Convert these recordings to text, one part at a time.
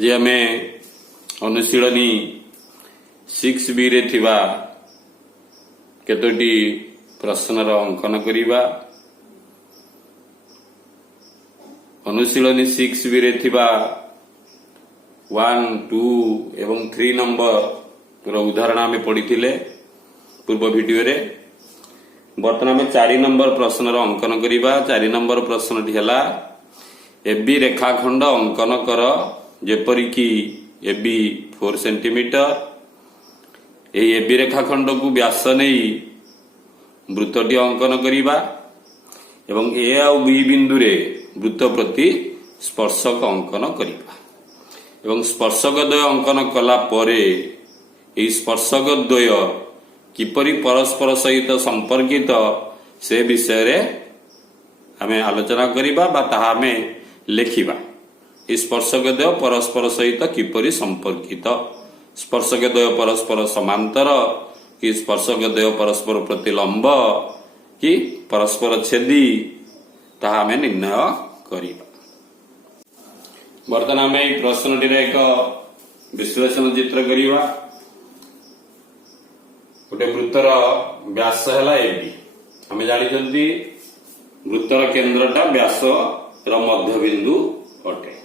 आज आम अनुशीलनी 6B रे थिबा केतोटी प्रश्नर अंकन करिबा। अनुशीलनी 6B रे थिबा 1, 2 एवं 3 नंबर रो उदाहरण आम पढ़िथिले पूर्व वीडियो रे। वर्तमान में 4 नंबर प्रश्नर अंकन करिबा। 4 नंबर प्रश्नटी हैला एबी रेखाखंड अंकन कर जेपरिकी एबी 4 सेंटीमीटर। एई एबी रेखाखंड को व्यास नहीं वृत्तटी अंकन करिबा एवं ए आउ बी बिंदु रे वृत्त प्रति स्पर्शक अंकन करिबा एवं स्पर्शक द्वय अंकन कला परे एई स्पर्शक द्वय किपरि परस्पर सहित संपर्कित से विषय रे हमें आलोचना करिबा बा ताहा हमें लेखिबा। स्पर्शक द्वय परस्पर सहित किपरि संपर्कित, स्पर्शक द्वय परस्पर समांतर कि स्पर्शक द्वय परस्पर प्रति लंब कि परस्पर छेदी ताहा हमें निर्णय करिबा। वर्तमान में प्रश्नटी एक विश्लेषण चित्र करिबा। गोटे वृत्तर व्यास है एबी। आम जानी वृत्तर केन्द्रटा व्यास मध्यबिंदु अटे।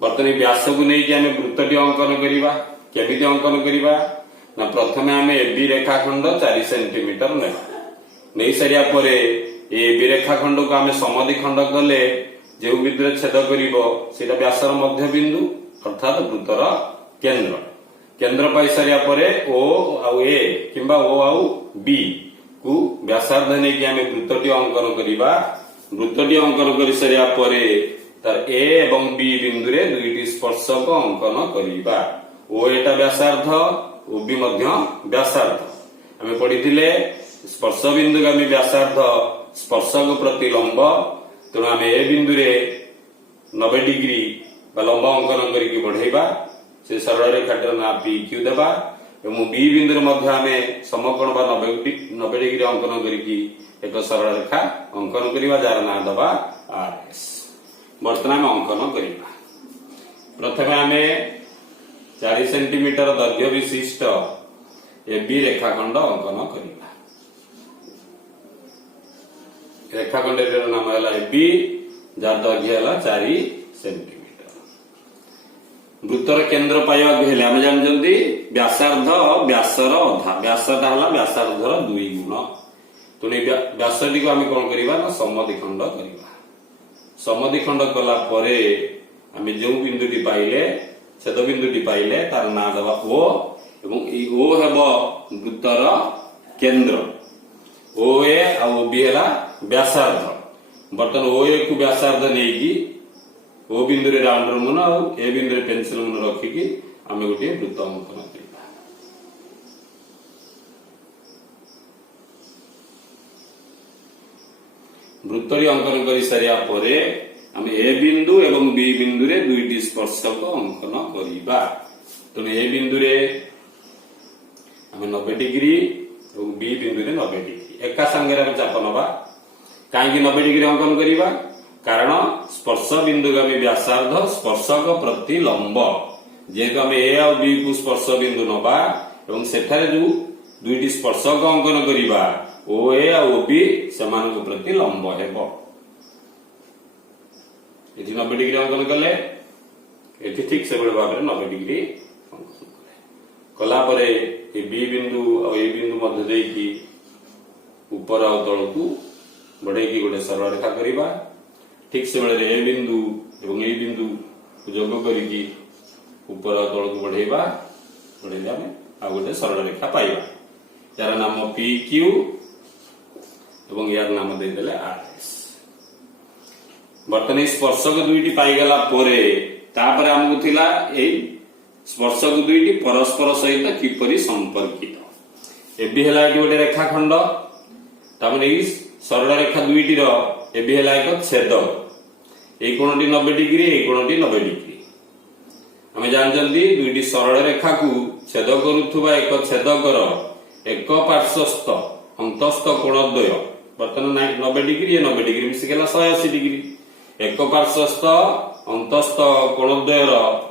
बर्तमान व्यास को लेकिन आम वृत्तटी अंकन करिबा। केमिति अंकन करिबा ना प्रथमे आम एबी रेखाखंड 4 सेंटीमीटर नेबा। नहीं सारिया परे एबी रेखाखंड को आम समद्विखंड कले जो बिंदु छेद करिबो सेटा व्यासर मध्यबिंदु अर्थात वृत्तर केंद्र। केंद्र पाई सारिया परे ओ आउ ए किंबा ओ आउ बी को व्यासार्ध नहीं आम वृत्तटी अंकन करिबा। वृत्तटी अंकन कर सारिया परे तार ए एवं बी बिंदु रे दुईटी स्पर्शक अंकन करिबा। ओ एटा व्यासार्ध ओ बी मध्य व्यासार्ध। आम पढ़िथिले स्पर्श बिंदु आम व्यासार्ध स्पर्शक प्रति लंब। तेणु आम ए बिंदु रे 90 डिग्री लंब अंकन करके बढ़ेबा। से सरल रेखाटर ना पी क्यू देबा एवं बी बिंदु मध्य आम समकोण बा 90 डिग्री अंकन करके एक सरल रेखा अंकन करिबा जार ना दबा आर एस। वर्तमान अंकन करिबा। प्रथमे आम 4 सेंटीमीटर दैर्घ्य विशिष्ट एबी रेखाखंड अंकन करिबा। रेखाखंड नाम है एबी जार दैर्घ्य है 4 सेंटीमीटर। वृत्तर केंद्र पाइबा हेले आम जानते व्यासार्ध व्यासर अधा। व्यासटा है व्यासार्धर 2 गुण। तेणु व्यासटी को आम कौन करवा ना समद्विखंड करवा। समद्विखंड कला परे आम जो बिंदुटी पाइले छेद बिंदुटी पाइले तार ना दबा ओ एवं ओ हेब वृत्तर केंद्र। ओ ए आ बी है व्यासार्ध। बर्तमान ओ ए को व्यासार्ध नहीं ओ बिंदु रे राउंडर मुन आ ए बिंदु रे पेंसिल मुन रखिकी आम गोटे वृत्त अंकन करिबा। वृत्तरी अंकन कर सारिया परे आम ए बिंदु एवं बी बिंदु रे दुईटी स्पर्शक अंकन करिबा। तेणु ए बिंदु रे आम 90 डिग्री और बी बिंदु रे 90 डिग्री एका संगे आम चाप नबा। कहीं 90 डिग्री अंकन करिबा कारण स्पर्श बिंदु आम व्यासार्ध स्पर्शक प्रति लंब जेहेतु आम ए आ बी को स्पर्श बिंदु नबा एवं सेठारे जो दुईटी स्पर्शक अंकन करिबा ओ ए आ बी समान प्रति लंब हेबो। एठी 90 डिग्री अंकन कले एठी ठीक से भाव 90 डिग्री अंकन कला परे ए बी बिंदु और ए बिंदु मध्य देकी ऊपर आ तल को बढ़ेकी गोटे सरल रेखा करिबा। ठीक से बेले ए बिंदु एवं ए बिंदु जोग करिकी ऊपर तल को बढ़ेबा। बढ़ेले आम आ गोटे सरल रेखा पाइबा यार नाम पी क्यू एवं यार नाम दे देले आर एस। बर्तमान स्पर्शक दुईटी पाइगला परे तापर हमकु थिला ए स्पर्शक दुईटी परस्पर सहित किपरि संपर्कित। एबी हला एटी गोटे रेखाखंड तापर ए सरल रेखा दुईटी रो एबी हला एक छेद। ए कोणटी 90 डिग्री ए कोणटी 90 डिग्री। आम जानते दुईटी सरल रेखा को छेद करुवा एक छेदकर एक पार्श्वस्थ अंतस्थ कोण द्वय बर्तमान 90 डिग्री 90 डिग्री मिसिकला 180 डिग्री एक पार्श्वस्थ अंतस्थ कोणद्वयर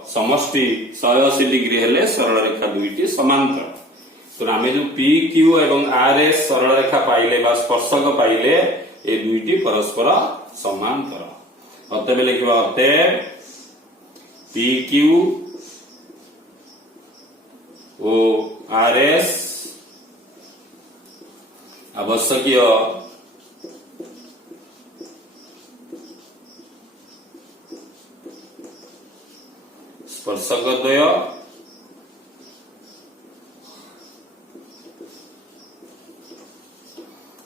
समष्टि 180 डिग्री हेले सरल रेखा दुईटी समांतर। तो आम जो पी क्यू एवं आर एस सरल रेखा पाइले बा स्पर्शक पाइले ए दुईटी परस्पर समांतर। अतएव लिखा अतएव पी क्यू ओ आर एस आवश्यकीय स्पर्शक द्वय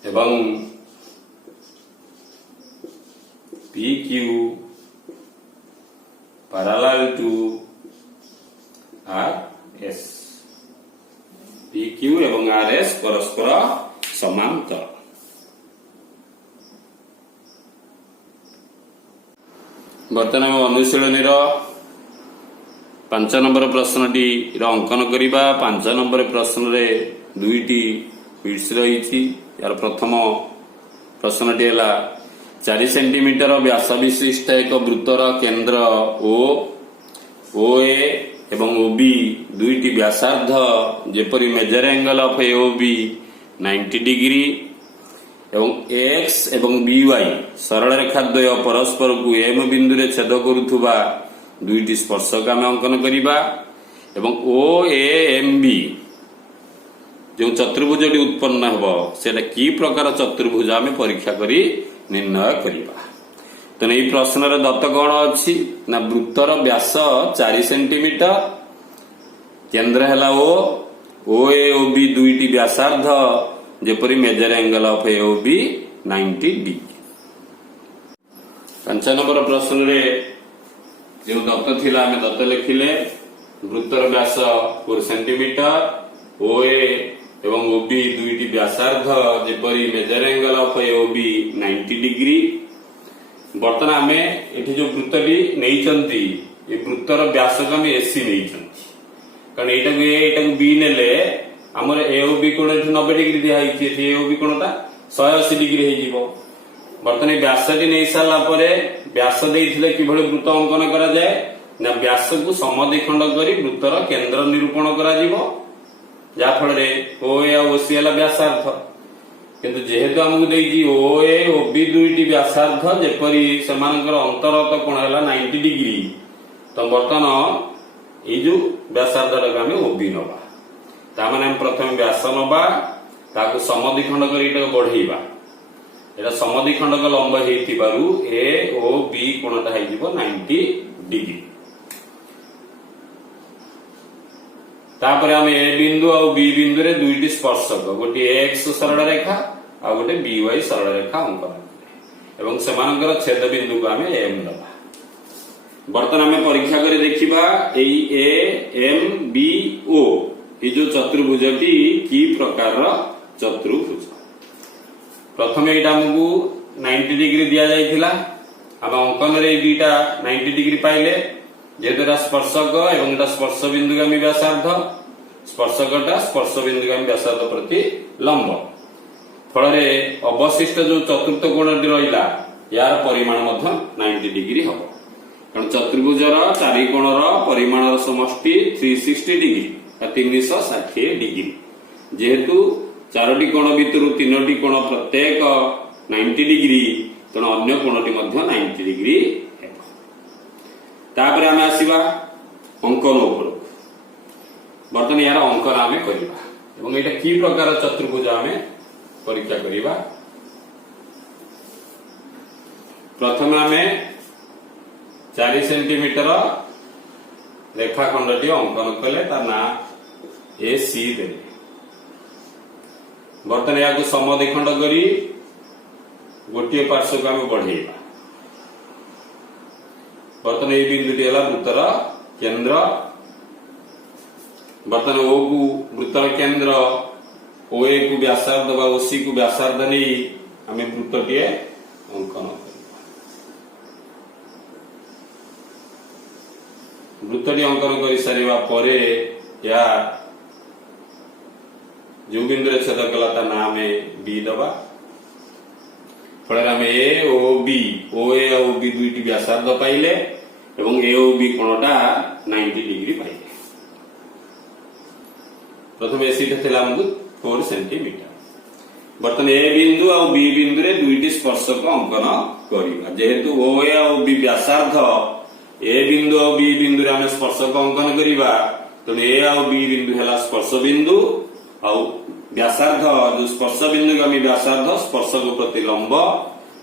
एवं P Q parallel to R S. P Q एवं आर एस परस्पर समांतर। वर्तमान अनुशीलनी 5 नंबर प्रश्नटी अंकन करिबा। 5 नंबर प्रश्न रे दुईटी बिट्स रही। यार प्रथम प्रश्नटी है 4 सेंटीमीटर व्यास विशिष्ट एक वृत्तर केंद्र ओ ए एवं ओ बी दुईटी व्यासार्ध जेपरी major angle of A O B 90 degree एवं एक्स एवं बी वाई सरल रेखा द्वय परस्पर को एम बिंदु रे छेद करुथुबा दुईटी स्पर्शक आम अंकन करिबा। एवं ओ ए एम बी जो चतुर्भुजटी उत्पन्न हेबो सेटा की प्रकार चतुर्भुज आम परीक्षा करी निर्णय करिबा। तो यही प्रश्न दत्त कौन अच्छी ना वृत्तर व्यास 4 सेंटीमीटर केंद्र है ओ ए ओ बी दुईटी व्यासार्ध जेपरी major angle of A O B 90 degree. 5 number प्रश्न रे जो दत्त थिला आम दत्त लिखिले वृत्तर व्यास 4 सेंटीमीटर ओ ए एवं ओ बी दुईटी व्यासार्ध जेपरी major angle of A O B 90 degree. बर्तमान आम ये जो वृत्तटी नहीं वृत्तर व्यास को आम एसी नहीं कारण यहाँ बी नेले आमर ए ओ बी कोण 90 डिग्री दिखाई ए ओ बी कोणटा 180 डिग्री हो। बर्तमान व्यासटी नहीं सारा व्यास देते कि वृत्त अंकन करा जाए ना व्यास को समद्विखंड कर वृत्तर केंद्र निरूपण करा जाफल ओ ए ओ सी है व्यासार्थ किंतु जेहेतु आमको देगी ओ ए ओ बी दुईटी व्यासार्ध जेपरी सेमानकर अंतरत कोण है 90 डिग्री। तो बर्तमान ये जो व्यासार्ध आम ओ बी नवा ताने प्रथम व्यास नवा ताकू समद्विखंड कर बढ़ेवा एटा समद्विखंडक लंब हेतिबारु ए ओ बी कोणटा हो 90 डिग्री। तापर आम ए बिंदु और बी बिंदु रे दुईटी स्पर्शक गोटे एक्स सरल रेखा आ गोटे बी वाई सरल रेखा अंकन एवं सेमानकर छेद बिंदु को आम एम दबा। बर्तमान आम परीक्षा कर देखिबा एई ए एम बी ओ ये जो चतुर्भुजटी की प्रकार चतुर्भुज। प्रथम एटा हमकु 90 डिग्री दिया जाइथिला आम अंकन रे दुईटा 90 डिग्री पाइले जेहेतु स्पर्शक एवं स्पर्श बिंदु आम व्यासार्ध स्पर्शकटा स्पर्श बिंदु आम व्यासार्ध प्रति लंब फल अवशिष्ट जो चतुर्थ कोणटी रहा यार परिमाण 90 डिग्री हम कारण चतुर्भुजर चारिकोणर परिमाण समष्टि 360 डिग्री 360 डिग्री जेहेतु 4टी कोण भितर 3टी कोण प्रत्येक 90 डिग्री तेणु अन्य कोणटी 90 डिग्री। तापर आम आसवा अंकन उपर बर्तमान यार अंकन आम करवा यहाँ कि प्रकार चतुर्भुज आम परीक्षा करवा। प्रथम आम 4 सेंटीमीटर रेखाखंडटी अंकन कले तार ना ए सी दे। बर्तमान या समद्विखंड करी गोटे पार्श्व को आम बढ़ेगा। बर्तमान ये बिंदुटी है वृत्तर केंद्र। बर्तमान ओ को वृत्तर केंद्र ओ ए को व्यासार्ध बा ओ सी को व्यासार्ध नहीं आम वृत्तटीए अंकन वृत्तटी अंकन कर सारा पर या जो बिंदु छेद कला नाम बी दबा फल आम ए ओ बी ओ ए और बी दुईटी व्यासार्ध पाइले एवं एओबी कोणटा 90 डिग्री पाइले। प्रथम एसीटा थिला हमकु 4 सेंटीमीटर। बर्तमान ए बिंदु और बी बिंदु रे दुईटी स्पर्शक अंकन करिबा। जेहेतु ओ ए और बी व्यासार्ध ए बिंदु और बी बिंदु रे हम स्पर्शक अंकन करिबा, तो ए और बी बिंदु हैला स्पर्श बिंदु और व्यासार्ध जो स्पर्श बिंदु के हम व्यासार्ध स्पर्शक प्रति लंब,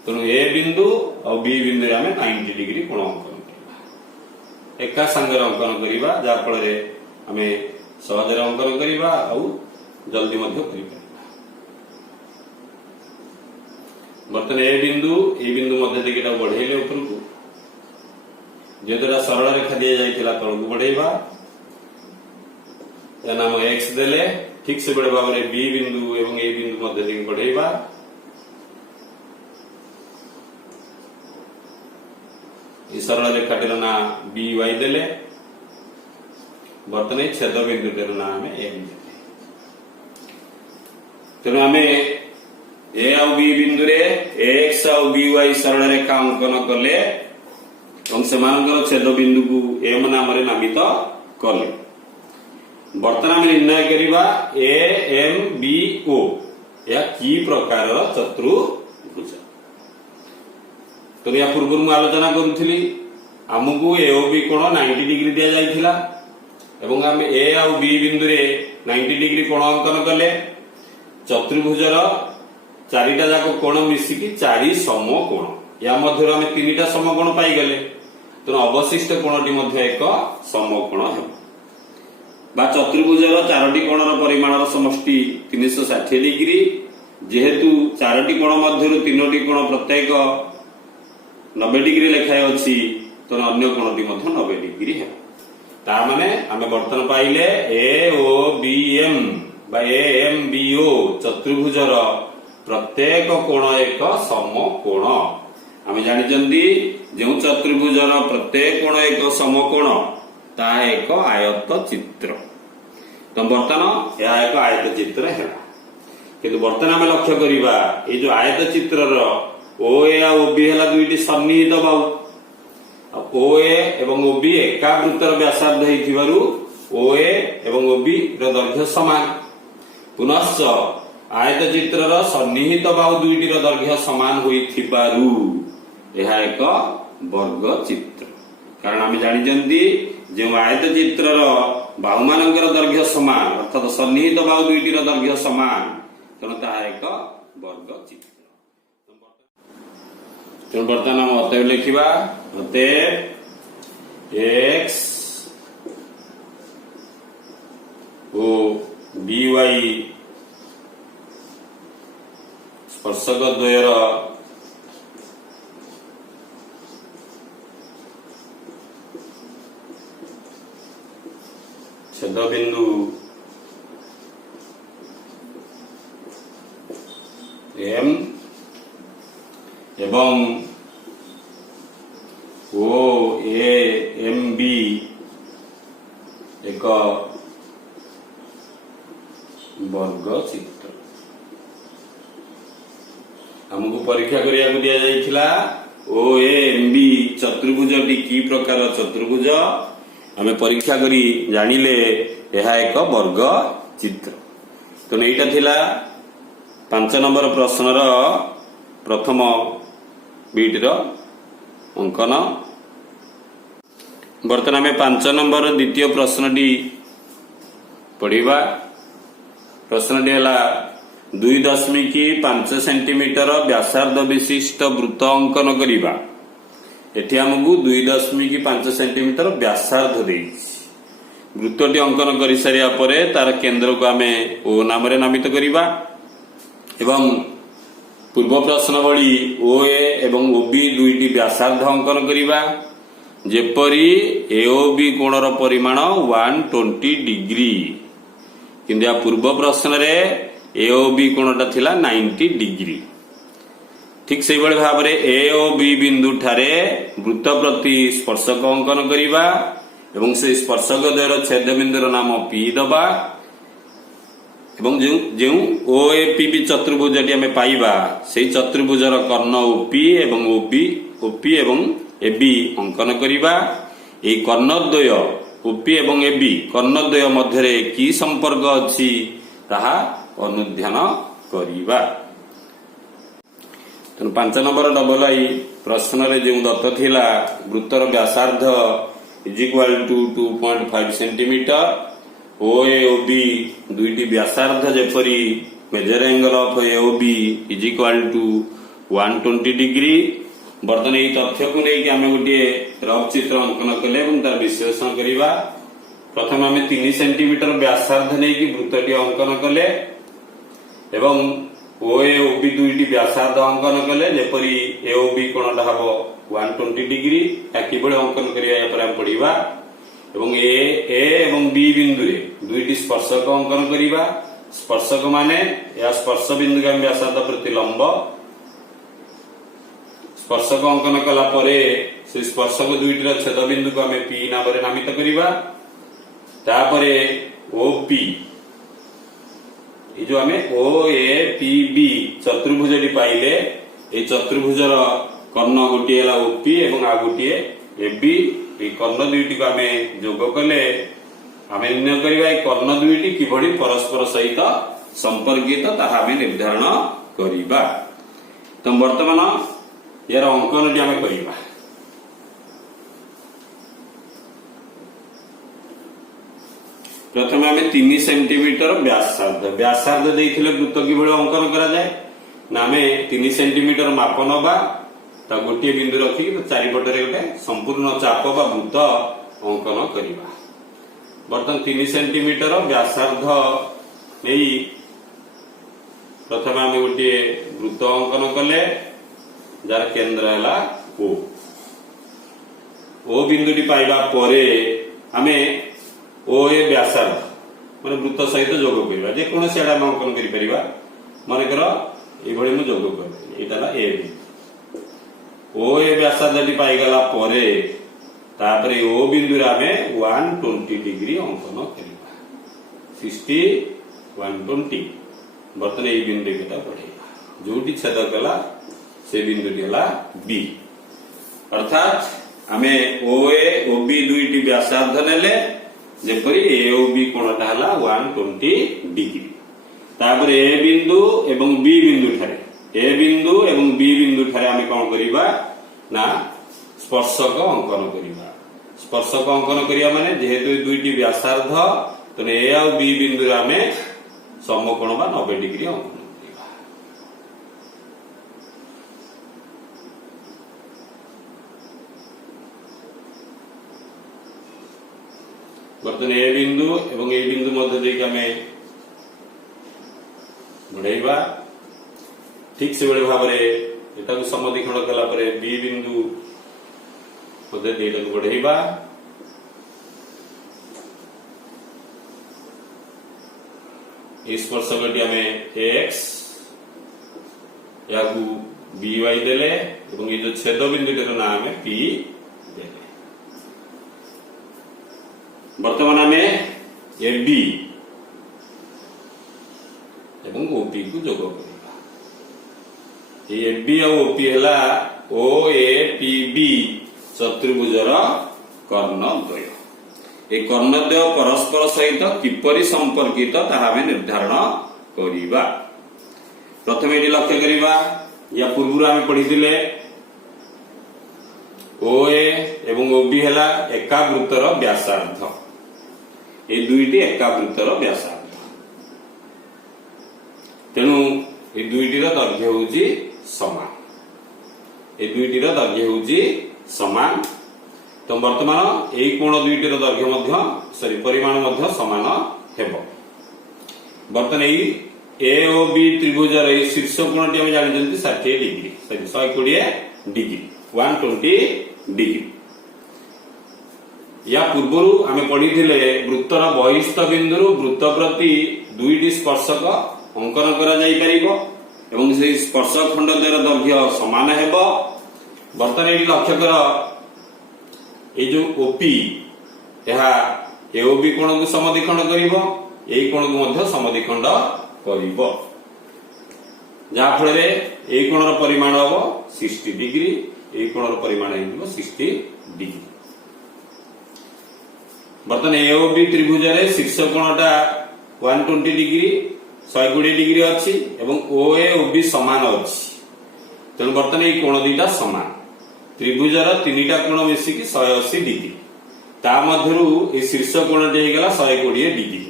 तो ए बिंदु और बी बिंदु रे हम 90 डिग्री कोण अंकन करिबा। एका संगे अंकन करिबा जा फल रे हमें सहज अंकन करिबा और जल्दी मध्य करिबा। बर्तमान ए बिंदु मध्य देखिए बढ़ेले ऊपर को, जो द्वारा सरल रेखा दि जाइथिला तळकु बढ़ेबा, या नाम एक्स देले ठीक से बड़े भाव में बी बिंदु एवं ए बिंदु मध्य देखिए बढ़ेबा। इस सरल रेखाटीर ना बी वाई देले। बर्तमान छेद बिंदुटीर ना आम एम देले। तेणु आम ए आउ बी बिंदु रे एक्स आउ बी वाई सरल रेखा अंकन कले और सेमानकर छेद बिंदु को एम नाम नामित कले। बर्तमान आम निर्णय करिबा ए एम बी ओ या की प्रकार चतुर्भुज। तो या पूर्व मु आलोचना करूथली आमको ए ओ बी कोण 90 डिग्री दिया जाइथिला एवं आम ए आउ बी बिंदु रे 90 डिग्री कोण अंकन कले। चतुर्भुजर चारिटा जाक कोण मिसिकी 4 समकोण, या मध्य आम 3टा समकोण पाई गले, तो अवशिष्ट कोणटी मध्य एक समकोण हेबो। बा चतुर्भुजर 4टी कोणर परिमाणर समष्टि 360 डिग्री। जेहेतु 4टी कोण मध्यरु 3टी कोण प्रत्येक 90 डिग्री लेखाए अछि, तो अन्य कोणटी मध्य 90 डिग्री हेबो। ता माने आमे बर्तन पाइले ए ओ बी एम बा ए एम बी ओ चतुर्भुजर प्रत्येक कोण एक समकोण। आमे जानिचंदी जो चतुर्भुजर प्रत्येक कोण एक समकोण ता एक आयत चित्र। तो बर्तमान यह एक आयत चित्र है, किंतु बर्तमान आमे लक्ष्य करिबा ए जो आयत चित्रर ओ ए आ ओ बी हला दुईटी सन्निहित बाहु। ओ ए एवं ओ बी एका वृत्तर व्यासार्ध हेथिबारु ओ ए एवं ओ बी र दैर्घ्य समान। पुनश्च आयत चित्रर सन्निहित बाहु दुईटी र दैर्घ्य समान होइथिबारु यह एक वर्ग चित्र। कारण आम जानिचंदी जो आयत चित्रर बाहु मानकर दैर्घ्य समान अर्थात सन्निहित बाहु दुईटी र दैर्घ्य समान, तेणु ताहा एक वर्ग चित्र। तेणु बर्तमान आम अतएव लिखिबा अतएव एक्स ओ बी वाई स्पर्शक द्वयर छेद बिंदु एम एवं ओ ए एम बी एक वर्ग चित्र। हमको परीक्षा करिया को दिया जाइथिला ओ ए एम बी चतुर्भुजटी की प्रकार चतुर्भुज आमे परीक्षा करी जानिले यह एक वर्ग चित्र। तो एटा थिला 5 नंबर प्रश्नर प्रथम बीटर अंकन। बर्तमान आमे 5 नंबर द्वितीय प्रश्नटी पढ़िबा। प्रश्नटी हला 2.5 सेंटीमीटर व्यासार्ध विशिष्ट वृत्त अंकन करिबा। एठी हमकु 2.5 सेंटीमीटर व्यासार्ध देइछि। वृत्तटी अंकन करि सारिया परे तार केंद्र को आमे ओ नाम रे नामित करिबा एवं पूर्व प्रश्न भली ओ ए एवं ओ बी दुईटी व्यासार्ध अंकन करिबा। जेपरी ए ओ बी कोणर परिमाण 120 डिग्री, किंतु पूर्व प्रश्न रे ए ओ बी कोणटा थिला 90 डिग्री। ठीक से भाव में ए ओ बी बिंदु ठारे वृत्त प्रति स्पर्शक अंकन करिबा एवं से स्पर्शक द्वयर छेद बिंदुर नाम पी दबा एवं जो ओ ए पी बी चतुर्भुजटी आमे पाइबा सेही चतुर्भुजर कर्ण ओपी एवं ओपी एवं ए बी अंकन करिबा। এই কর্ণদ্বয় ওপি এবং এবি কর্ণদ্বয় মধ্যে কি সম্পর্ক ଅଛି তাহা অনুଧ୍যান করিবা। ତେଣୁ 5 ନମ୍ବର ଡବଲ ଆଇ ପ୍ରଶ୍ନରେ ଯେଉଁ ଦତ୍ତ ଥିଲା ବୃତ୍ତର ବ୍ୟାସାର୍ଦ୍ଧ ଇଜ ଇକ୍ୱାଲ ଟୁ 2.5 ସେଣ୍ଟିମିଟର ଓ ଏ ଓ ବି ଦୁଇଟି ବ୍ୟାସାର୍ଦ୍ଧ ଯେପରି major angle of A O B is equal to 120 degree. ବର୍ତ୍ତମାନ ଏହି ତଥ୍ୟକୁ ନେଇକି ଆମେ ଗୋଟିଏ ରଫ୍ ଚିତ୍ର ଅଙ୍କନ କଲେ ଏବଂ ତାର ବିଶ୍ଳେଷଣ କରିବା। ପ୍ରଥମେ ଆମେ 3 ସେଣ୍ଟିମିଟର ବ୍ୟାସାର୍ଦ୍ଧ ନେଇକି ବୃତ୍ତଟି ଅଙ୍କନ କଲେ ଏବଂ ଓ ଏ ଓ ବି ଦୁଇଟି ବ୍ୟାସାର୍ଦ୍ଧ ଅଙ୍କନ କଲେ ଯେପରି ଏ ଓ ବି କୋଣଟା ହେବ 120 ଡିଗ୍ରୀ। ଏହା କିଭଳି ଅଙ୍କନ କରିବା ଏହାପରେ ଆମେ ପଢିବା ଏବଂ ଏ ଏବଂ ବି ବିନ୍ଦୁରେ ଦୁଇଟି ସ୍ପର୍ଶକ ଅଙ୍କନ କରିବା। ସ୍ପର୍ଶକ ମାନେ ଏହା ସ୍ପର୍ଶ ବିନ୍ଦୁକୁ ଆମେ ବ୍ୟାସାର୍ଦ୍ଧ ପ୍ରତି ଲମ୍ବ। ସ୍ପର୍ଶକ ଅଙ୍କନ କଲା ପରେ ସେ ସ୍ପର୍ଶକ ଦୁଇଟିର ଛେଦ ବିନ୍ଦୁକୁ ଆମେ ପି ନାମରେ ନାମିତ କରିବା। ତାପରେ ଓ ପି जो आमे ओ ए पी बी चतुर्भुजटी पाइले ए चतुर्भुजर कर्ण गोटे है ओपी एवं आ गोटे ए बी ए कर्ण दुईटी को आमे जोग कले आमे निर्णय करबा ए कर्ण दुईटी किभଳି परस्पर सहित संपर्कित ताहा आमे निर्धारण करिबा। तो वर्तमान यार अंकनटी आमे करिबा। प्रथम आम 3 सेंटीमीटर व्यासार्ध देथिले वृत्त किभଳି अंकन करा जाए ना आम 3 सेंटीमीटर माप नबा ता गोटे बिंदु रखी चारिपटरे गोटे संपूर्ण चाप बा वृत्त अंकन करिबा। बर्तन 3 सेंटीमीटर व्यासार्ध नहीं प्रथम आम गोटे वृत्त अंकन कले जार केंद्र है ओ बिंदुटी पाइबा परे आमे ओ ए व्यासार्ध मैंने वृत्त सहित जोग करवा जेकोसी आड़े अंकन कर मनकर ये जोग कर ए ओ ए व्यासार्ध पाईगला तापरे ओ बिंदु आम 120 डिग्री अंकन करवा 60 120 बर्तमान ये बिंदु बढ़ेगा जो छेद कला से बिंदुटी है बी अर्थात आम ओ ए ओ बी दुईटी व्यासार्ध नेले जेपरी ए ओ बी कोणटा हला 120 डिग्री। तापर ए बिंदु एवं बी बिंदु ठारे ए बिंदु एवं बी बिंदु ठारे आमे कोन करिबा ना स्पर्शक अंकन करिबा। स्पर्शक अंकन करिया माने जेहेतु दुईटी व्यासार्ध तने ए आ बी बिंदु आमे समकोण बा 90 डिग्री अंकन करिबा। बर्तमान ए बिंदु एवं ए बिंदु मध्य देख आम बढ़ेबा ठीक से भाव में समधिखंड कला बी बिंदु मध्य देटा बढ़ेबा। स्पर्शकटी आम एक्स या बी वाई देले एवं ये जो छेद बिंदुटर ना आम पी देले। वर्तमान आम ए बी एवं ओपी को जोग करवा। ए बी आ ओपी है ओ ए पी बी चतुर्भुजर कर्णद्वय। ए कर्णद्वय परस्पर सहित किपरि संपर्कित ताहा आम निर्धारण करिबा। प्रथम ये लक्ष्य करिबा या पूर्व आम पढ़ी ओ ए एवं ओ बी है एका वृत्तर व्यासार्ध। ये दुईटी एका वृत्तर व्यासार्ध तेणु ये दुईटीर दैर्घ्य होउची समान। ये दुईटीर दैर्घ्य होउची समान। तो वर्तमान यही कोण दुईटीर दैर्घ्य मध्य सॉरी परिमाण मध्य समान हेबो। वर्तमान यही ए ओ बी त्रिभुजर यही शीर्ष कोणटी हम जानिछंती 60 डिग्री सॉरी 120 डिग्री 120 डिग्री। या पूर्व आम पढ़ी वृत्तर बहिस्थ बिंदु वृत्त प्रति दुईटी स्पर्शक अंकन करा जाई परिबो एवं से स्पर्शक खंड द्वारा दैर्घ्य समान हेबो। बर्तमान ये लक्ष्य कर ये जो ओपी यह एओबी कोण को समद्विखंड करिवो एई कोण को मध्य समद्विखंड करिवो जहा फल रे एई कोणर परिमाण हबो 60 डिग्री एई कोणर परिमाण हेबो 60 डिग्री। बर्तमान एओबी त्रिभुज रे शीर्ष कोणटा 120 डिग्री 120 डिग्री अच्छी एवं ओए ओबी समान अच्छी तेणु बर्तमान ये कोण दुईटा समान त्रिभुजर तीनटा कोण मिसिकी 180 डिग्री ता मध्यरु ए शीर्ष कोणटी हेगला 120 डिग्री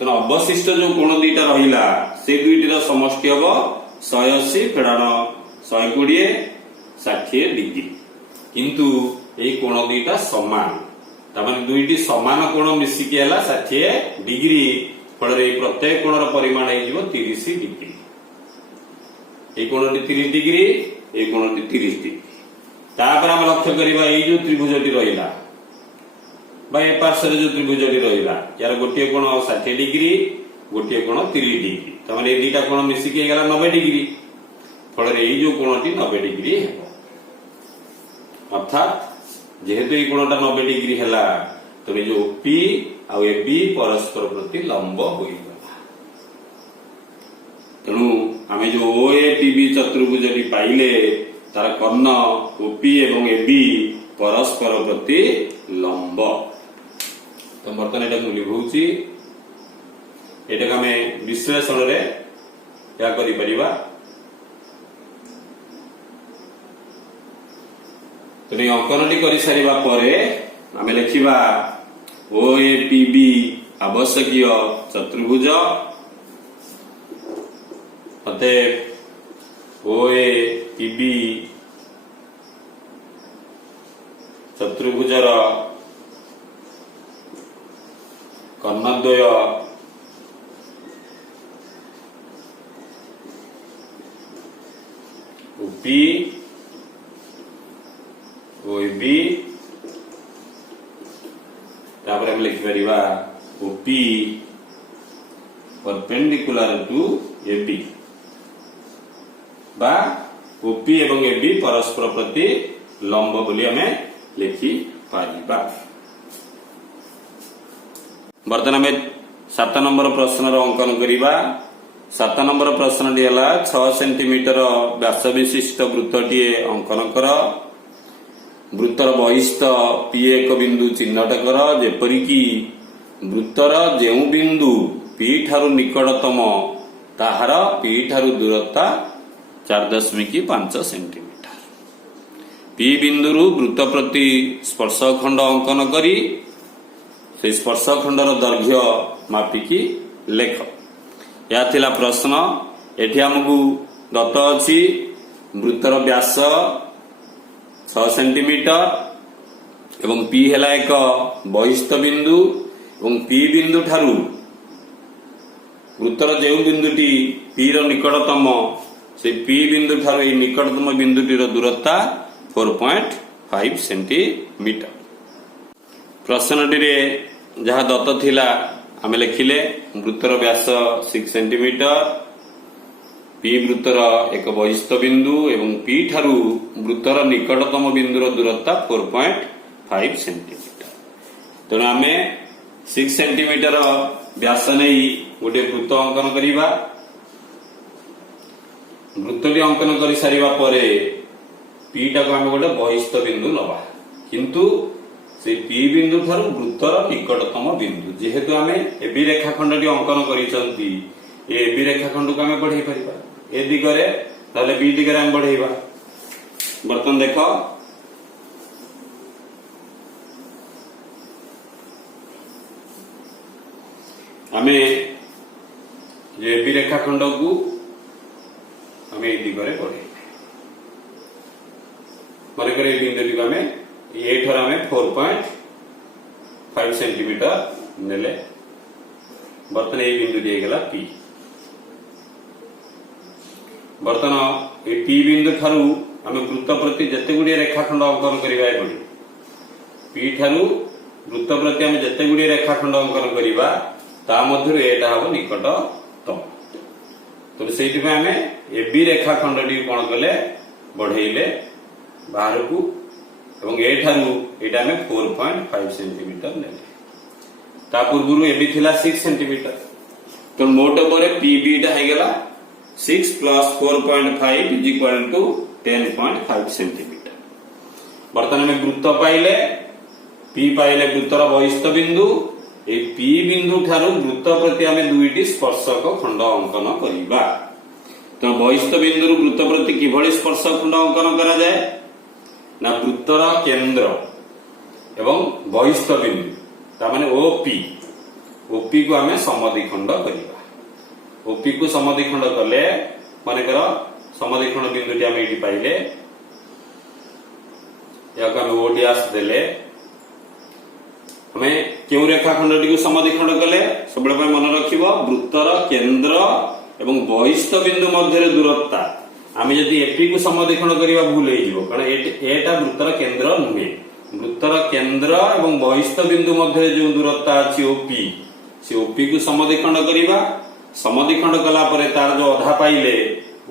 तेणु अवशिष्ट जो कोण दुईटा रहिला से दुईटीर समष्टि हबो 180 फेडाण 120 60 डिग्री किंतु ए कोण दुईटा समान तामाने दुईटी समान कोण मिसिकी हला 60 डिग्री फल प्रत्येक कोणर परिमाण हो 30 डिग्री ए कोणटी 30 डिग्री ए कोणटी 30 डिग्री तापर हम लक्ष्य करिबा ए जो त्रिभुजटी रहिला बा ए पार्श्व जो त्रिभुजटी रहिला यार गोटे कोण 60 डिग्री गोटे कोण 30 डिग्री तामाने ए दुईटा कोण मिसिकी हेगला 90 डिग्री फल ए जो कोणटी 90 डिग्री हेबो अर्थात जेहेतु ये कोणटा 90 डिग्री हैला तो जो ओपी आ एबी परस्पर प्रति लंब होइगला तेणु आमे जो ओएपीबी चतुर्भुजटी पाइले तार कर्ण ओपी एवं एबी परस्पर प्रति लंब तो बर्तमान एटा को लिखौची एटा आमे विश्लेषण रे या करि परिबा तो अंकनटी कर सारिबा परे आमे लिखिबा ओएपीबी आवश्यकीय चतुर्भुज अतएव ओएपीबी चतुर्भुजर कर्णद्वय ओपी ओबी तापर हम लिख परिबा ओपी परपेंडिकुलर टू एबी बा ओपी एवं एबी परस्पर प्रति लंब बोली हमें लिखि पारिबा वर्तमान में 7 नंबर प्रश्न रो अंकन करिबा 7 नंबर प्रश्न दियला 6 सेंटीमीटर व्यास विशिष्ट वृत्तटीए अंकन कर वृत्तर बहिस्थ पी एक बिंदु चिन्हट कर जेपरिकी वृत्तर जेउ बिंदु पी ठारु निकटतम ताहार पी ठारु दूरता 4.5 सेंटीमीटर पी बिंदुरु वृत्त प्रति स्पर्शखंड अंकन करी से स्पर्शखंडर दैर्घ्य मापिकी लेख या थिला प्रश्न एठी हमकु दत्त अछि वृत्तर व्यास 6 सेंटीमीटर एवं पी हेला एक बहिस्थ बिंदु एवं पी बिंदु ठारु वृत्तर जेउ बिंदुटी पी रो निकटतम से पी बिंदु ठारु ए निकटतम बिंदुटी रो दूरता 4.5 सेंटीमीटर प्रश्नटी रे जहा दत्त थिला आमे लिखिले वृत्तर व्यास 6 सेंटीमीटर पी वृत्तर एक बहिस्थ बिंदु एवं पी ठारु वृत्तर निकटतम बिंदुर दूरता 4.5 सेंटीमीटर तेणु आमे 6 सेंटीमीटर व्यास नहीं गोटे वृत्त अंकन करिबा वृत्तटी अंकन कर सारिबा परे पी टा को आमे गोटे बहिस्थ बिंदु नबा किंतु से पी बिंदु ठारु वृत्तर निकटतम बिंदु जेहेतु आमे एबी रेखाखंडटी अंकन करिसंती ए एबी रेखाखंड को आमे बढ़ाई परिबा ए दिगरे ताले बी दिगरे आमे बढ़ाइबा बर्तन देखो आमे जे एबी रेखाखंड को आमे ए दिगरे बढ़ाइबा माने करे बिंदुटी को आमे ए ठर आमे 4.5 सेंटीमीटर नेले बर्तन ए बिंदुटी हे गेला पी बर्तमान ए पी बिंदु ठारु आमे वृत्त प्रति जते गुडी रेखाखंड अंकन करिबा पड़ी पी ठारु वृत्त प्रति आमे जते गुडी रेखाखंड अंकन करिबा ता मध्यरु एटा हबो निकटतम तो सेति पे आमे एबी रेखाखंडटी कोन कले बढ़ेइले बाहर को एवं ए ठारु एटा आमे 4.5 सेंटीमीटर नेले ता पूर्वरु एबी थिला 6 सेंटीमीटर तो मोट परे पीबी टा हे गेला 6 plus 4.5 is equal to 10.5 centimetre बर्तमान में वृत्त पाइले पी पाइले वृत्तर बहिस्थ बिंदु ए पी बिंदु ठारू वृत्त प्रति आमे दुईटी स्पर्शक खंड अंकन करिबा। तो बहिस्थ बिंदु वृत्त प्रति किभଳି स्पर्शक खंड अंकन करा जाए ना वृत्तर केंद्र एवं बहिस्थ बिंदु ता माने ओपी को आमे समद्विखंड करिबा। ओपी को समद्विखंड कले माने कर समद्विखंड बिंदुटी आमे एठी पाइले या आमे ओडियास देले हमें क्यों रेखाखंडटी को समद्विखंड कले सब मन रखिबो वृत्तर केंद्र एवं बहिस्थ बिंदु मध्य दूरता आम जदि एपी को समद्विखंड करवा भूल हो कारण एटा वृत्तर केंद्र नुहे। वृत्तर केंद्र एवं बहिस्थ बिंदु मध्य जो दूरता अच्छी ओपी से ओपी को समद्विखंड करवा। समद्विखंड कला परे तार जो अधा पाइले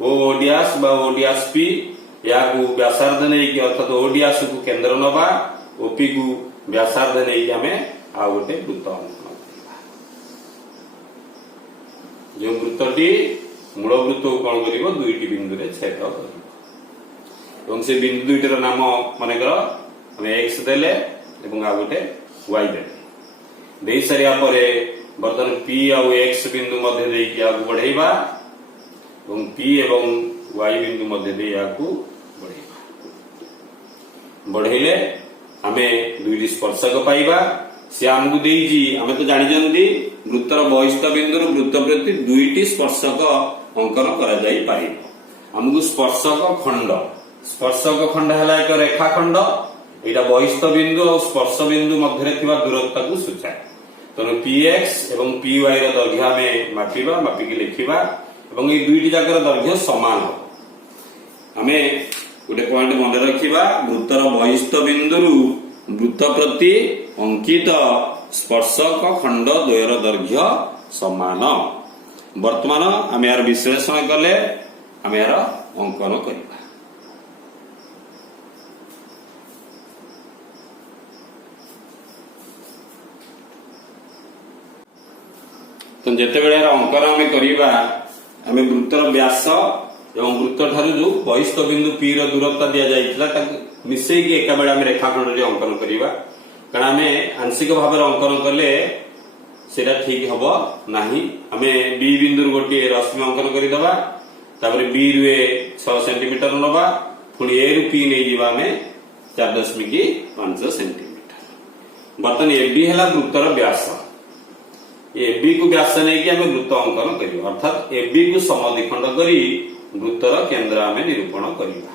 ओडियास बा ओडियास पी या को व्यासार्ध नहीं अर्थात ओडियास को केंद्र नवा ओपी को व्यासार्ध नहीं आम आ गोटे वृत्त अंकन करवा। जो वृत्तटी मूल वृत्त को कौन कर दुईटी बिंदु रे छेद कर से बिंदु दुईटर नाम मानकर आम एक्स देले आ गोटे वाई देले दे सारिया परे बर्तमान पी आउ एक्स बिंदु मध्य देकी आगु बढ़ेबा पी एवं वाई बिंदु मध्य दे आगु बढ़ेबा। बढ़ेले आमे दुईटी स्पर्शक पाइबा से आमको देइजी आमे तो जानि जंदी वृत्तर बहिस्थ बिंदु वृत्त प्रति दुईटी स्पर्शक अंकन करा जाई पारिबो। हमको स्पर्शक खंड हला एक रेखा खंड एटा बहिस्थ बिंदु और स्पर्श बिंदु मध्य थिबा दूरता को सूचाए। तो px एवं py रो दैर्घ्य आमे मापिबा मापिकी लिखिबा एवं ए दुईटी जाकर दैर्घ्य समान हो। आमे गोटे पॉइंट मन रखिबा वृत्तर बहिस्थ बिंदु वृत्त प्रति अंकित स्पर्शक खंड द्वयर दैर्घ्य समान। वर्तमान आम यार विश्लेषण कले आम यार अंकन करबा। तो जेते बेले अंकन आम करबा आम वृत्तर व्यास एवं वृत्त ठारू जो बहिस्थ बिंदु पी रो दूरता दिया जाइतला ताक मिसेकी एका बेले आम रेखाखंड अंकन करबा कारण आम आंशिक भाव अंकन कले सेटा ठीक हबो नाही। आमे बी बिंदु गोटे रश्मि अंकन करि दबा तापर बी रु 6 सेंटीमीटर नबा पुनी ए रु पी नै दिबा आमे 4.5 सेंटीमीटर। बर्तन एबी हला वृत्तर व्यास एबी को व्यास नै कि आमे वृत्त अंकन करियो अर्थात एबी को समद्विखंड करी वृत्तर केंद्र आमे निरूपण करिबा।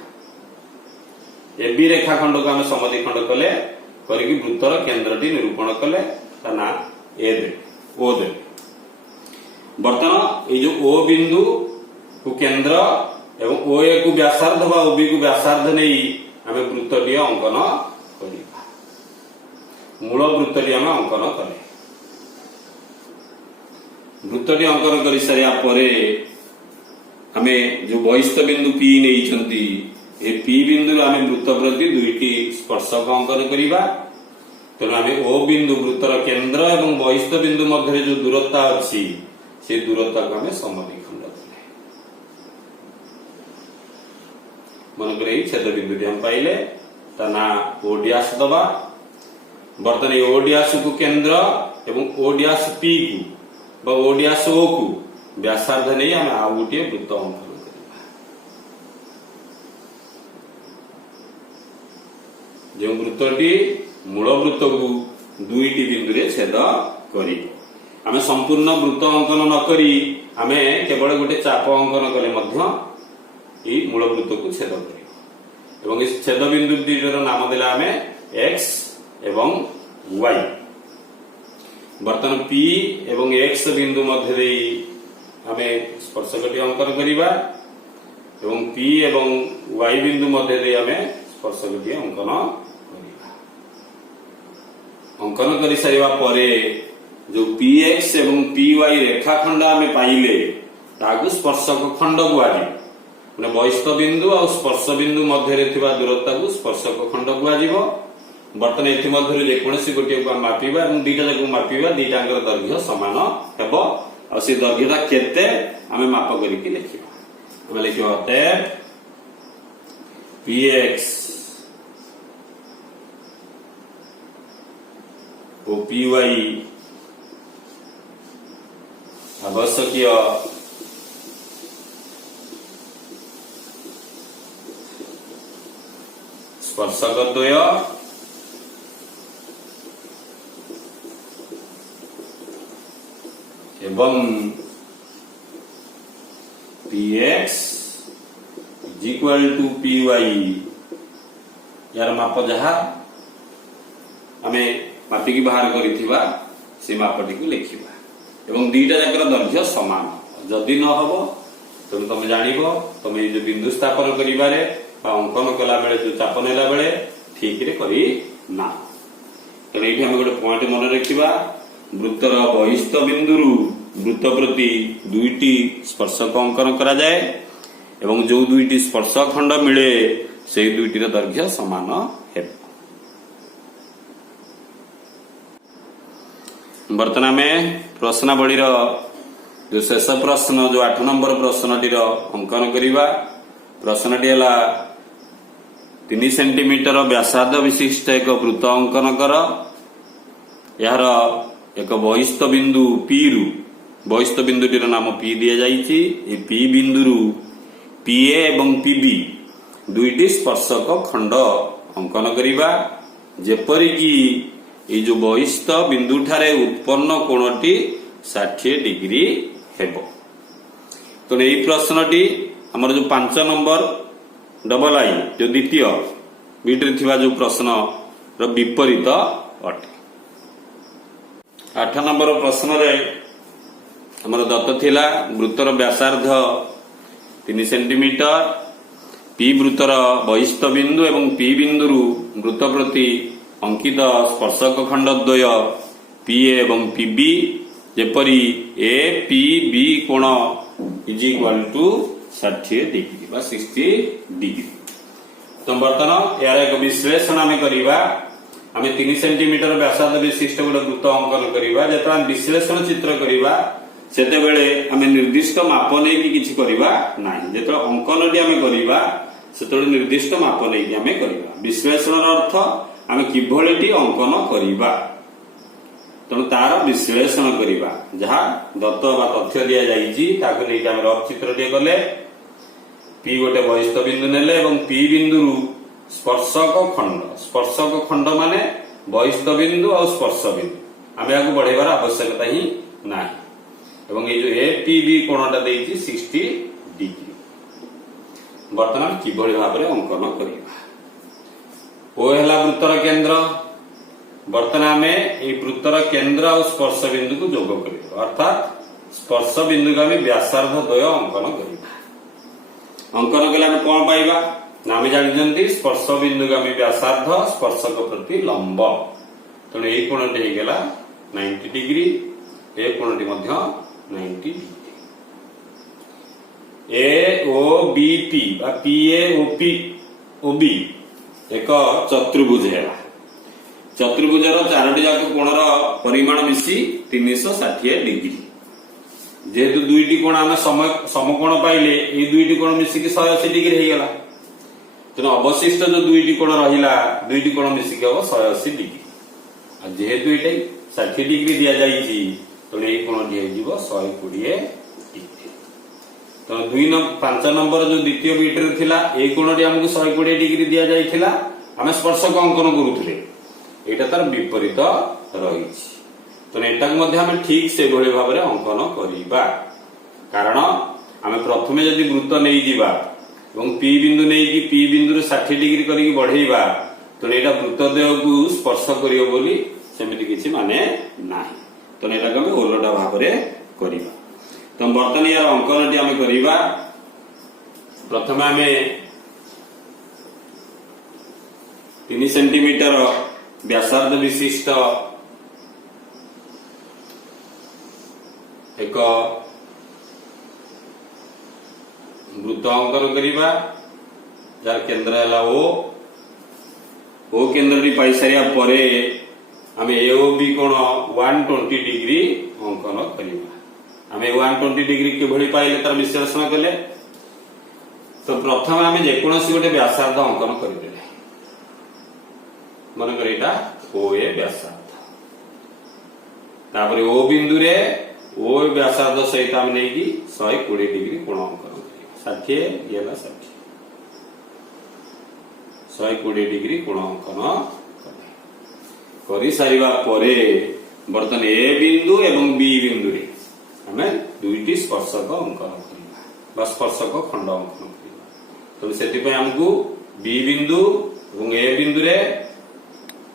एबी रेखाखंड को आमे समद्विखंड कले करिकि वृत्तर केंद्रटी निरूपण कले ता ना ए दे ओ दे। बर्तमान ये जो ओ बिंदु को केंद्र एवं ओ ए को व्यासार्ध बा ओबी को व्यासार्ध नहीं आमे वृत्तटी अंकन करिबा। मूल वृत्तटी आमे अंकन कले वृत्तटी अंकन करि सारिया परे आमे जो बहिस्थ बिंदु पी नहीं छंती ए पी बिंदु आमे वृत्त प्रति दुईटी स्पर्शक अंकन करिबा। तेणु आम ओ बिंदु वृत्तर केंद्र एवं बहिस्थ बिंदु मध्य जो दूरता अच्छी से दूरता को आम समद्विखंड कले मनकर छेद बिंदु हम पाइले ता ना ओडियास दबा। बर्तमान ओडियास को केंद्र एवं ओडियास पी को ओडियास ओ को व्यासार्ध नहीं आम आ गोटे वृत्त अंकन करबा। जो वृत्तटी मूल वृत्त को दुईटी बिंदु रे छेद करी आमे संपूर्ण वृत्त अंकन न करी आमे केवल गोटे चाप अंकन कले मध्य ई मूल वृत्त को छेद करियो एवं इस छेद बिंदु दुईटर नाम देला आमे x एवं y। बर्तमान p एवं x बिंदु मध्य देई आमे स्पर्शकटी अंकन करिबा एवं p एवं y बिंदु मध्य देई आमे स्पर्शकटी अंकन अंकन कर सारिबा परे जो px एवं py रेखाखंड आमे पाइले ताकु स्पर्शक खंड गुआजी माने बहिस्थ बिंदु और स्पर्श बिंदु मध्य रे थिबा दूरता को स्पर्शक खंड गुआजिबो। बर्तमान एथि मध्य जे कोनोसी गोटे को मापिबा एवं दुईटा जको मापिबा दुईटांकर दैर्घ्य समान हेबो आ से दैर्घ्यटा केते आमे माप करिकि लिखिबा। आमे लिखिबा अतः px OPY आवश्यकीय स्पर्शकद्वय एवं PX = PY यार माप जहाँ आमे मापिकी बाहर करिथिबा से मापटी को लिखिबा एवं दुईटा जाकर दैर्घ्य समान जदि न हबो तो तुम जानिबो तुम जो बिंदु स्थापन करिबारे बा अंकन कला बेले जो चाप नेला बेले ठीक रे करी ना तो एठी हम गोटे पॉइंट मन रखिबा वृत्तर बहिस्थ बिंदुरु वृत्त प्रति दुईटी स्पर्शक अंकन करा जाए एवं जो दुईटी स्पर्श खंड मिले से दुईटीर दैर्घ्य समान हेब। वर्तमान में प्रश्नावलीर जो शेष प्रश्न जो 8 नंबर प्रश्नटीर अंकन करिबा प्रश्नटी है 3 सेंटीमीटर व्यासार्ध विशिष्ट एक वृत्त अंकन कर यार एक बहिस्थ बिंदु P रु बहिस्थ बिंदुटीर नाम P दिया जाइछि ए P बिंदुरु PA एवं PB दुईटी स्पर्शक खंड अंकन करिबा जेपरि कि ये जो बहिस्थ बिंदु ठारे उत्पन्न कोणटी 60 डिग्री हेबो। तो यही प्रश्नटी हमर जो 5 नंबर डबल आई जो द्वितीय बीटरे थिबा जो प्रश्न रो विपरीत अटे। 8 नंबर प्रश्न रे हमर दत्त थिला वृत्तर व्यासार्ध 3 सेंटीमीटर P वृत्तर बहिस्थ बिंदु एवं P बिंदुरु वृत्त प्रति अंकित स्पर्शक खंड द्वय PA एवं PB जेपरी APB कोण = 60 डिग्री बा 60 डिग्री। तो बर्तमान यार एक विश्लेषण आमे करिबा आमे 3 सेंटीमीटर व्यासार्ध विशिष्ट गोटे वृत्त अंकन करिबा जेता विश्लेषण चित्र करिबा सेते बेले आमे निर्दिष्ट माप नै कि किछि करिबा नाही जेता अंकनटी आमे करिबा सेते निर्दिष्ट माप नै कि आमे करिबा विश्लेषण अर्थ आमे किभलिटी अंकन करिबा तेणु तार विश्लेषण करिबा जहाँ दत्त बा तथ्य दिया जाइछि ताको नै आमे रफ चित्रटी कले P गोटे बहिस्थ बिंदु नेले एवं P बिंदु स्पर्शक खंड माने बहिस्थ बिंदु और स्पर्श बिंदु आमे आगु बढ़ेबार आवश्यकता ही नाही एवं ये जो APB कोणटा देइछि 60 डिग्री। वर्तमान किभली भाबरे अंकन करिबा ओ हेला वृत्तर केंद्र वर्तमान में ये वृत्तर केंद्र और स्पर्श बिंदु को जोग करिबा अर्थात स्पर्श बिंदु का व्यासार्ध द्वय अंकन करिबा अंकन कले हम कोन पाइबा ना हम जानिजंती स्पर्श बिंदु का व्यासार्ध स्पर्शक प्रति लंब तो एई कोणटी हे गेला 90 डिग्री ए कोणटी मध्य 90 डिग्री AOBP बा PAOB एक चतुर्भुज है चतुर्भुजर 4टी जाक कोणर परिमाण मिसी 360 डिग्री जेहेतु दुईटी कोण आम समकोण पाइले ये दुईटी कोण मिसिकी 180 डिग्री हो गला तेणु अवशिष्ट जो दुईटी कोण रहिला दुईटी कोण मिसिकी हम 180 डिग्री जेहेतु ये 60 डिग्री दि जाइछि तेणु ये कोणटी हो 120 डिग्री। तो 5 नंबर जो द्वितीय बीटर थिला ए कोणटी हमकु 120 डिग्री दिया जाइथिला आमे स्पर्शक अंकन करूथिले एटा तार विपरीत रहिछि तो एटा मध्ये हम ठीक से भले भाबरे अंकन करिबा कारण आमे प्रथमे जदि वृत्त नै जिबा एवं P बिंदु नै कि P बिंदु रे 60 डिग्री करिकि बढ़ेइबा तो एटा वृत्तदेह को स्पर्श करियो बोली सेमिति किछि माने नाही तो एटा हम ओलटा भाबरे करिबा। तो बर्तमान यार अंकनटी आमे करिबा प्रथमे आमे 3 सेंटीमीटर व्यासार्ध विशिष्ट एक वृत्त अंकन करिबा जार केंद्र है ओ केंद्रटी पाई सारिया परे आमे AOB कोण 120 डिग्री अंकन करिबा आमे 120 डिग्री किभली पाइले तार विश्लेषण कले तो प्रथम आमे जेकोनसी गोटे व्यासार्ध अंकन करिदेले मन कर एटा OA व्यासार्ध तापर ओ बिंदु रे ओ व्यासार्ध सहित आम नहीं 120 डिग्री कोण अंकन 60 ये 60 120 डिग्री कोण अंकन करी सारिबा परे बर्तन ए बिंदु एवं बी बिंदु रे आमे दुईटी स्पर्शक अंकन करिबा बा स्पर्शक खंड अंकन करिबा तो सेति पे हमकु बी बिंदु एवं ए बिंदु रे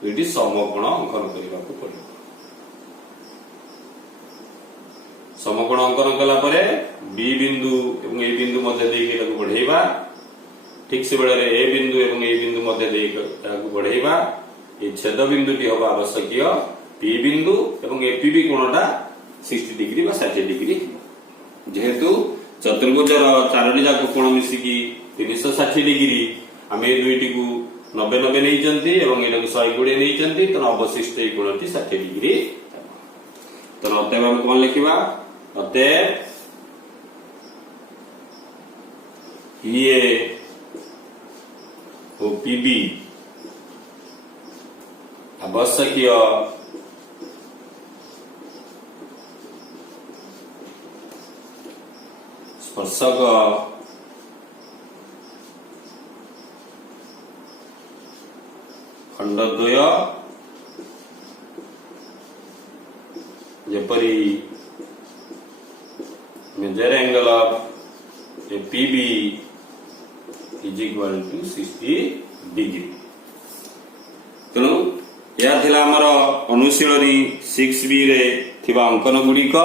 दुईटी समकोण अंकन करिबा को पड़िबो समकोण अंकन कला परे बी बिंदु एवं ए बिंदु मध्य देके ताको बढ़ेबा ठीक से बेले ए बिंदु एवं ए बिंदु मध्य देके ताको बढ़ेबा ये छेद बिंदुटी हवा आवश्यक पी बिंदु एवं एपीबी कोणटा 60 डिग्री बा 60 डिग्री जेहेतु चतुर्भुजर चारोटी जाक कोण मिसिकी 360 डिग्री आमे दुईटी को 90 90 नहीं चंती एवं एटा को 120 नहीं चंती तो अवशिष्ट ए कोणटी 60 डिग्री तो अतएव हम कोन लिखिबा अतएव ये ओ पीबी आवश्यक स्पर्शक खंडद्वय जेपरी major angle of A PB is equal to 60 degree तेणु यह थिला हमर अनुशीलनी 6b रे थिबा अंकन गुड़िक।